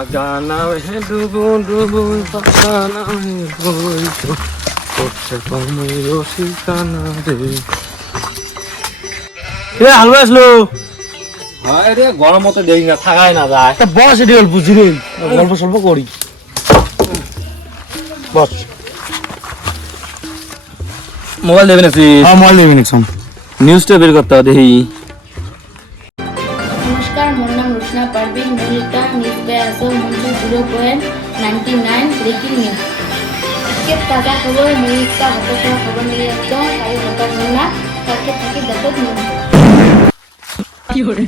আগানা হে ডুবু ডুবু পাগানা হে বইছো করছে তুমি রসিকানা রে। এ হালুয়া আসলো। হয় রে গরম মতো দেই না থাকাই না যায়। তা বস এটি অল্প বুঝিনি গল্প সল্প করি বস। মোবাইল দেবেন আছি হ্যাঁ মোবাইল দেবি নিকশন নিউজটা বের করতে হবে দেখি। नमस्कार मोर नाम रुचना परवीन मुलिका न्यूज पे आसो मुझे 0.99 ब्रेकिंग न्यूज के ताजा खबर मुलिका हतोषा खबर निয়ে একদম তাই হতাশ হন না তাকে থাকি দেখত নিন কি হরে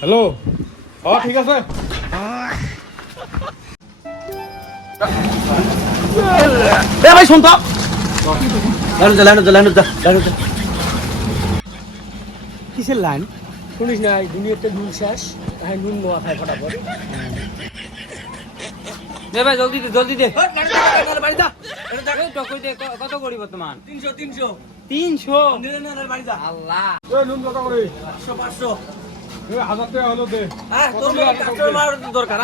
হ্যালো ঠিক আছে এ ভাই শুন তো লাইন যা কিসের লাইন শুনিস না দুনিয়াতে নুন শেষ হ্যাঁ নুন নোয়া খায় ফটাফট। দে ভাই জলদি দে বাড়ি যা এটা দেখো টকই দে কত করি বর্তমান 300 আল্লাহ নুন কত করে 500 1000 টাকা হলো দে তোর কাস্টমার দরকার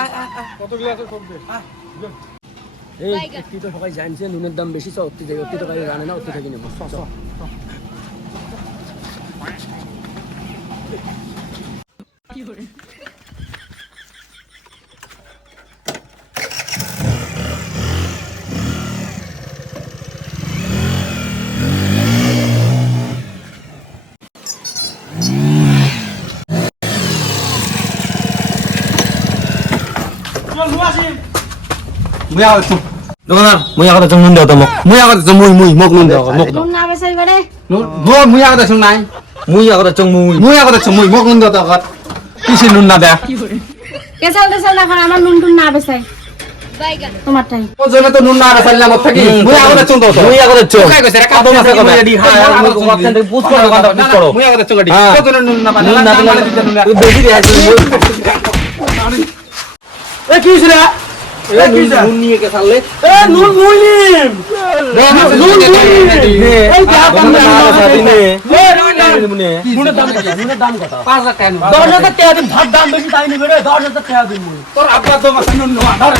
কত গ্লাস সব দে। এই একটি তো সবাই জানছে নুনের দাম বেশি তো অতি যাই অতি তো কাই জানে না অতি থাকি নেব কি করে দোকানদার মুই আগতে চং নুন দাও তো মুই আগতে চং মুই মক নুন দাও মক দাও নুন না বেসাই করে মুই আগতে চং নাই মুই আগতে চং মুই আগতে চং মুই মক নুন দাও তো আগত কিসি নুন না দে কেসাল দেসাল না খান আমার নুন টুন না বেসাই তোমারটাই ও জনে তো নুন না বেসাল না মত থাকি মুই আগতে চং দাও তো মুই আগতে চং কাই কইছে রে কাদো মাসে কবে রেডি হ্যাঁ মুই ওখান থেকে পুছ করো দোকানদার পুছ করো মুই আগতে চং রেডি কত জনে নুন না বানা না তুই বেশি রে এ কি হইছে রে নুন নিয়ে কে সাললে নুন মুলিম এই যা পান না সাথে নুনের দাম কত 5 লাখ টাকা 10,000 টাকা দিন ভাত দাম বেশি তাই নিবে রে 10,000 টাকা দিন তোর আব্বা তো মাছ নুন ধর